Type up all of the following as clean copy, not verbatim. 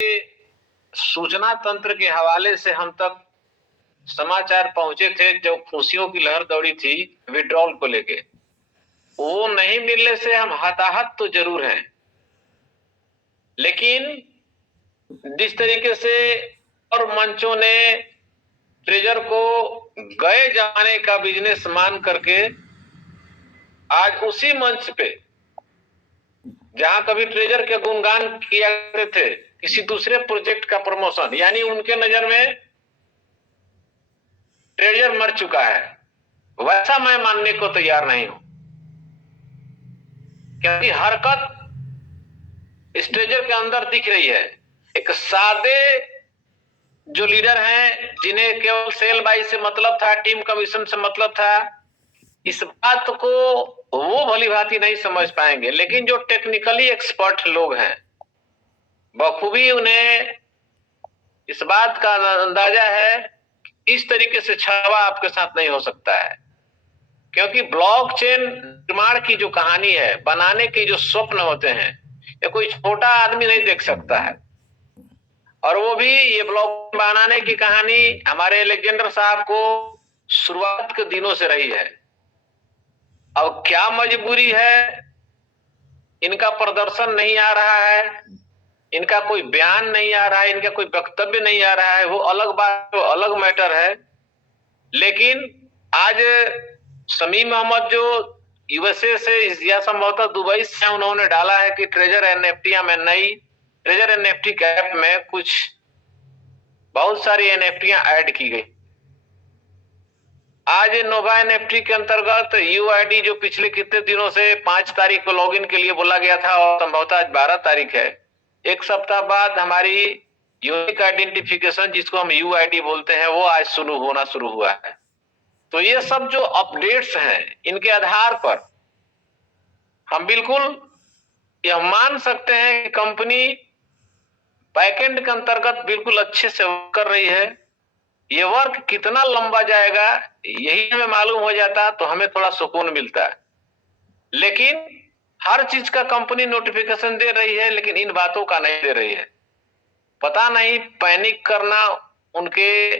सूचना तंत्र के हवाले से हम तक समाचार पहुंचे थे जो खुशियों की लहर दौड़ी थी विड्रॉल को लेके, वो नहीं मिलने से हम हताहत तो जरूर हैं, लेकिन जिस तरीके से और मंचों ने ट्रेजर को गए जाने का बिजनेस मान करके आज उसी मंच पे जहां कभी ट्रेजर के गुणगान किया करते थे, किसी दूसरे प्रोजेक्ट का प्रमोशन, यानी उनके नजर में ट्रेजर मर चुका है, वैसा मैं मानने को तैयार नहीं हूं। क्योंकि हरकत इस ट्रेजर के अंदर दिख रही है। एक सादे जो लीडर हैं, जिन्हें केवल सेल बाई से मतलब था, टीम कमीशन से मतलब था, इस बात को वो भली भांति नहीं समझ पाएंगे, लेकिन जो टेक्निकली एक्सपर्ट लोग हैं बखूबी उन्हें इस बात का अंदाजा है कि इस तरीके से छावा आपके साथ नहीं हो सकता है। क्योंकि ब्लॉकचेन निर्माण की जो कहानी है, बनाने के जो स्वप्न होते हैं, ये कोई छोटा आदमी नहीं देख सकता है। और वो भी ये ब्लॉक बनाने की कहानी हमारे एलेक्जेंडर साहब को शुरुआत के दिनों से रही है। अब क्या मजबूरी है, इनका प्रदर्शन नहीं आ रहा है, इनका कोई बयान नहीं आ रहा है, इनका कोई वक्तव्य नहीं आ रहा है, वो अलग बात, वो अलग मैटर है। लेकिन आज समीम अहमद जो यूएसए से या संभवतः दुबई से उन्होंने डाला है कि ट्रेजर एनएफटी में नई ट्रेजर एनएफटी कैप में कुछ बहुत सारी एनएफटियां ऐड की गई। आज नोवा एनएफटी के अंतर्गत यूआईडी जो पिछले कितने दिनों से 5 तारीख को लॉगिन के लिए बोला गया था और संभवतः आज 12 तारीख है, एक सप्ताह बाद हमारी यूनिक आइडेंटिफिकेशन जिसको हम यूआईडी बोलते हैं वो आज शुरू हुआ है। तो ये सब जो अपडेट्स हैं, इनके आधार पर हम बिल्कुल यह मान सकते हैं कि कंपनी बैकएंड के अंतर्गत बिल्कुल अच्छे से कर रही है। ये वर्क कितना लंबा जाएगा यही हमें मालूम हो जाता तो हमें थोड़ा सुकून मिलता है। लेकिन हर चीज का कंपनी नोटिफिकेशन दे रही है, लेकिन इन बातों का नहीं दे रही है। पता नहीं पैनिक करना उनके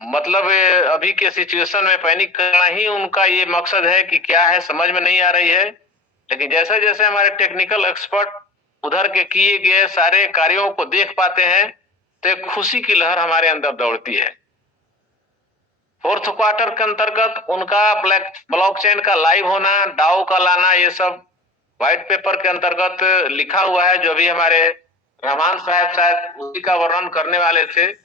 मतलब अभी के सिचुएशन में पैनिक करना ही उनका ये मकसद है कि क्या है, समझ में नहीं आ रही है। लेकिन जैसे जैसे हमारे टेक्निकल एक्सपर्ट उधर के किए गए सारे कार्यों को देख पाते हैं तो एक खुशी की लहर हमारे अंदर दौड़ती है। फोर्थ क्वार्टर के अंतर्गत उनका ब्लॉकचेन का लाइव होना, डाओ का लाना, ये सब व्हाइट पेपर के अंतर्गत लिखा हुआ है, जो भी हमारे रहमान साहब शायद उसी का वर्णन करने वाले थे।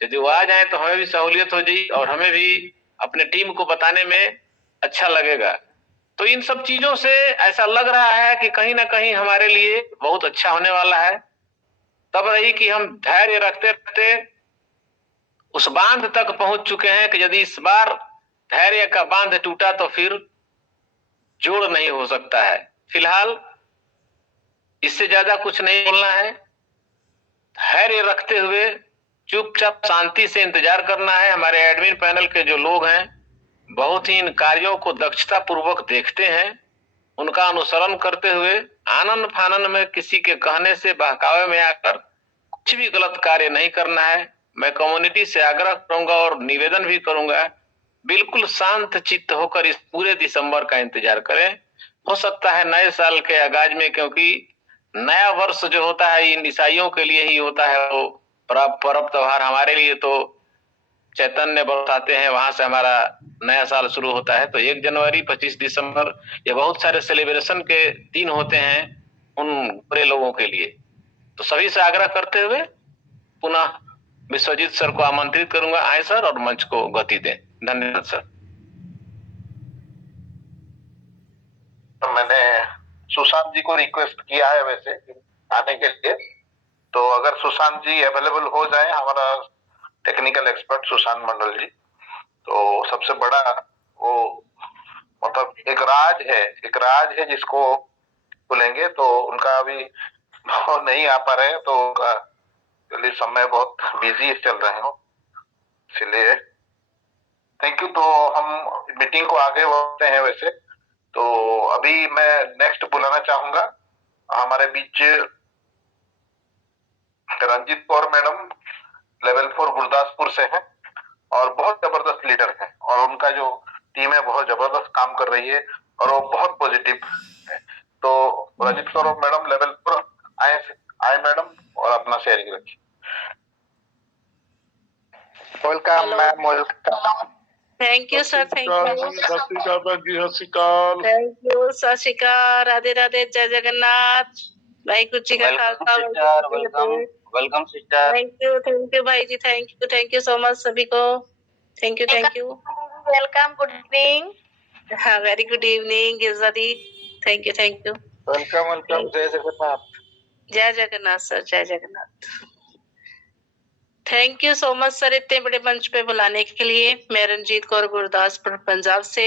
यदि वो आ जाए तो हमें भी सहूलियत हो जाएगी और हमें भी अपने टीम को बताने में अच्छा लगेगा। तो इन सब चीजों से ऐसा लग रहा है कि कहीं ना कहीं हमारे लिए बहुत अच्छा होने वाला है। तब रही कि हम धैर्य रखते रखते उस बांध तक पहुंच चुके हैं कि यदि इस बार धैर्य का बांध टूटा तो फिर जोड़ नहीं हो सकता है। फिलहाल इससे ज्यादा कुछ नहीं बोलना है। धैर्य रखते हुए चुपचाप शांति से इंतजार करना है। हमारे एडमिन पैनल के जो लोग हैं बहुत ही इन कार्यों को दक्षता पूर्वक देखते हैं, उनका अनुसरण करते हुए आनंद फानंद में किसी के कहने से बहकावे में आकर कुछ भी गलत कार्य नहीं करना है। मैं कम्युनिटी से आग्रह करूंगा और निवेदन भी करूंगा, बिल्कुल शांत चित्त होकर इस पूरे दिसंबर का इंतजार करें। हो सकता है नए साल के आगाज में, क्योंकि नया वर्ष जो होता है इन ईसाइयों के लिए ही होता है, वो पर्व त्योहार, हमारे लिए तो चैतन्य बरसाते हैं, वहां से हमारा नया साल शुरू होता है। तो 1 जनवरी 25 दिसंबर ये बहुत सारे सेलिब्रेशन के दिन होते हैं उन बुरे लोगों के लिए। तो सभी से आग्रह करते हुए पुनः विश्वजीत सर को आमंत्रित करूंगा, आए सर और मंच को गति दें। धन्यवाद सर। तो मैंने सुशांत जी को रिक्वेस्ट किया है वैसे आने के लिए, तो अगर सुशांत जी अवेलेबल हो जाए, हमारा टेक्निकल एक्सपर्ट सुशांत मंडल जी, तो सबसे बड़ा वो मतलब एक राज है जिसको बोलेंगे, तो उनका अभी नहीं आ पा रहे हैं, तो उनका समय बहुत बिजी चल रहे हो, इसलिए थैंक यू। तो हम मीटिंग को आगे बढ़ते हैं वैसे। तो अभी मैं नेक्स्ट बुलाना चाहूंगा हमारे बीच रंजीत कौर मैडम लेवल 4 गुरदासपुर से है और बहुत जबरदस्त लीडर है और उनका जो टीम है बहुत जबरदस्त काम कर रही है और वो बहुत पॉजिटिव है। तो रंजीत कौर मैडम लेवल 4 आए मैडम और अपना शेयरिंग रखिए। Welcome ma'am, welcome. Thank you sir, thank you. सत श्री अकाल भैन जी, सत श्री अकाल। थैंक यू, सत श्री अकाल, राधे राधे, जय जगन्नाथ। वाहिगुरु जी का Khalsa, welcome sister. Thank you भाई जी, थैंक यू सो मच सभी को। Thank you. Welcome, good evening. हाँ, वेरी गुड इवनिंग इज्जती। Thank you. वेलकम वेलकम, जय जगन्नाथ। जय जगन्नाथ सर, जय Jagannath. Thank you so much sir, इतने बड़े मंच पे बुलाने के लिए। मैं रंजीत कौर गुरदासपुर पंजाब से,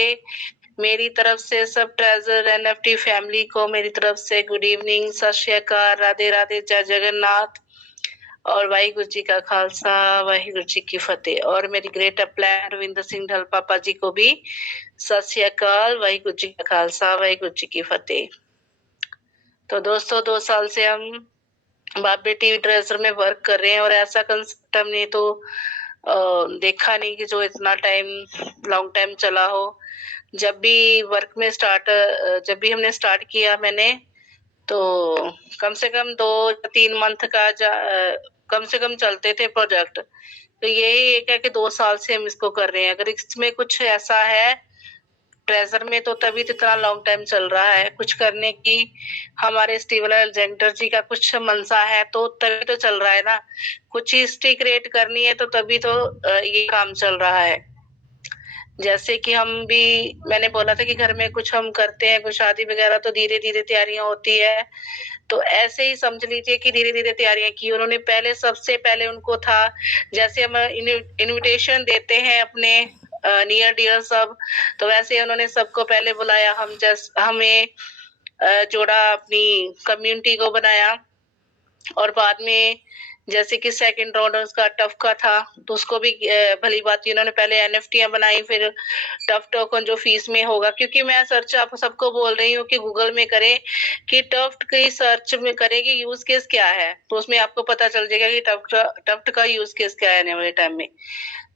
मेरी तरफ से सब ट्रेजर एनएफटी फैमिली को मेरी तरफ से गुड इवनिंग, सत श्री अकाल, राधे राधे, जय जगन्नाथ और वाहिगुरु जी का खालसा, वाहिगुरु जी की फतेह। और मेरी ग्रेट अपलाइन रविंदर सिंह ढल पापा जी को भी सत श्री अकाल, वाहिगुरु जी का खालसा, वाहिगुरु जी की फतेह। तो दोस्तों 2 साल से हम बाबे टीवी ट्रेजर में वर्क कर रहे हैं और ऐसा कंसेप्ट हमने तो देखा नहीं कि जो इतना लॉन्ग टाइम चला हो। जब भी हमने स्टार्ट किया मैंने, तो कम से कम 2 या 3 मंथ का कम से कम चलते थे प्रोजेक्ट। तो यही एक है कि 2 साल से हम इसको कर रहे हैं। अगर इसमें कुछ ऐसा है ट्रेजर में तो तभी तो इतना लॉन्ग टाइम चल रहा है। कुछ करने की हमारे स्टीवन अलेक्जेंडर जी का कुछ मनसा है तो तभी तो चल रहा है ना। कुछ हिस्ट्री क्रिएट करनी है तो तभी तो ये काम चल रहा है। जैसे कि मैंने बोला था कि घर में कुछ हम करते हैं, कुछ शादी वगैरह तो धीरे धीरे तैयारियां होती है। तो ऐसे ही समझ लीजिए कि धीरे धीरे तैयारियां की उन्होंने। सबसे पहले उनको था, जैसे हम इनविटेशन देते हैं अपने नियर डियर सब, तो वैसे उन्होंने सबको पहले बुलाया। हमें जोड़ा, अपनी कम्युनिटी को बनाया और बाद में जैसे कि सेकंड राउंड उसका टफ का था तो उसको भी भली बात उन्होंने पहले एनएफटीयां बनाई, फिर टफ टोकन जो फीस में होगा। क्योंकि मैं सर्च आप सबको बोल रही हूँ कि गूगल में करें कि टफ्ट की सर्च में करेगी यूज केस क्या है, तो उसमें आपको पता चल जाएगा कि टफ्ट का यूज केस क्या है आने वाले टाइम में।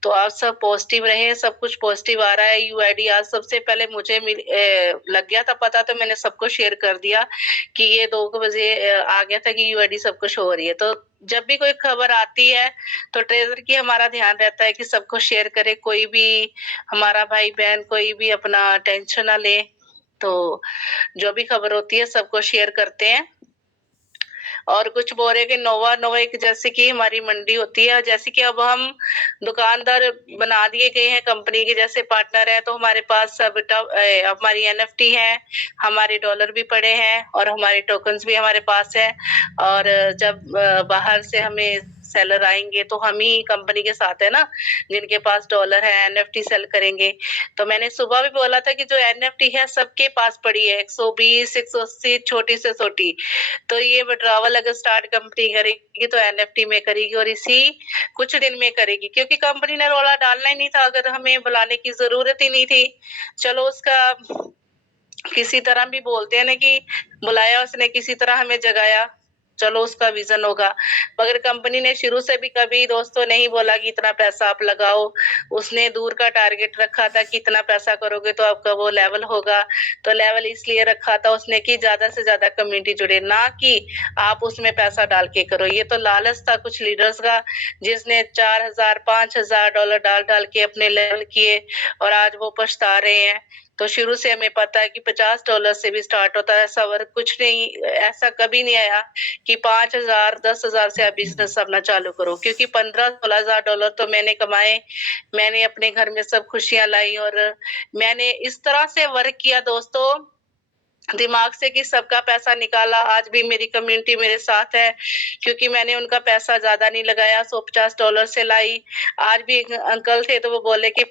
तो आप सब पॉजिटिव रहे, सब कुछ पॉजिटिव आ रहा है। यूआईडी आज सबसे पहले मुझे लग गया था पता, तो मैंने सबको शेयर कर दिया कि ये 2 बजे आ गया था कि यूआईडी सब कुछ हो रही है। तो जब भी कोई खबर आती है तो ट्रेजर की हमारा ध्यान रहता है कि सबको शेयर करे। कोई भी हमारा भाई बहन कोई भी अपना टेंशन ना ले, तो जो भी खबर होती है सबको शेयर करते हैं। और कुछ बोल रहे कि नोवा एक जैसे कि हमारी मंडी होती है, जैसे कि अब हम दुकानदार बना दिए गए हैं कंपनी के जैसे पार्टनर है, तो हमारे पास सब हमारी एनएफटी है, हमारे डॉलर भी पड़े हैं और हमारे टोकन्स भी हमारे पास है। और जब बाहर से हमें सेलर आएंगे तो हम ही कंपनी के साथ है ना, जिनके पास डॉलर है एनएफटी सेल करेंगे। तो मैंने सुबह भी बोला था कि जो एनएफटी है सबके पास पड़ी है 120 180 छोटी से छोटी। तो ये विड्रॉवल अगर स्टार्ट कंपनी करेगी तो एनएफटी में करेगी और इसी कुछ दिन में करेगी, क्योंकि कंपनी ने रोला डालना ही नहीं था। अगर हमें बुलाने की जरूरत ही नहीं थी, चलो उसका किसी तरह भी बोलते हैं ना कि बुलाया उसने, किसी तरह हमें जगाया, चलो उसका विजन होगा। मगर कंपनी ने शुरू से भी कभी दोस्तों नहीं बोला कि इतना पैसा आप लगाओ। उसने दूर का टारगेट रखा था कि इतना पैसा करोगे तो आपका वो लेवल होगा। तो लेवल इसलिए रखा था उसने कि ज्यादा से ज्यादा कम्युनिटी जुड़े, ना कि आप उसमें पैसा डाल के करो। ये तो लालच था कुछ लीडर्स का, जिसने 4000 5000 डॉलर डाल के अपने लेवल किए और आज वो पछता रहे हैं। तो शुरू से हमें पता है कि $50 से भी स्टार्ट होता है। ऐसा वर्क कुछ नहीं, ऐसा कभी नहीं आया कि 5000 10,000 से आप बिजनेस अपना चालू करो, क्योंकि 15-16,000 डॉलर तो मैंने कमाए। मैंने अपने घर में सब खुशियां लाई और मैंने इस तरह से वर्क किया दोस्तों दिमाग से कि सबका पैसा निकाला। आज भी मेरी कम्युनिटी मेरे साथ है, क्योंकि मैंने उनका पैसा ज्यादा नहीं लगाया, $150 से लाई। आज भी एक अंकल थे तो वो बोले कि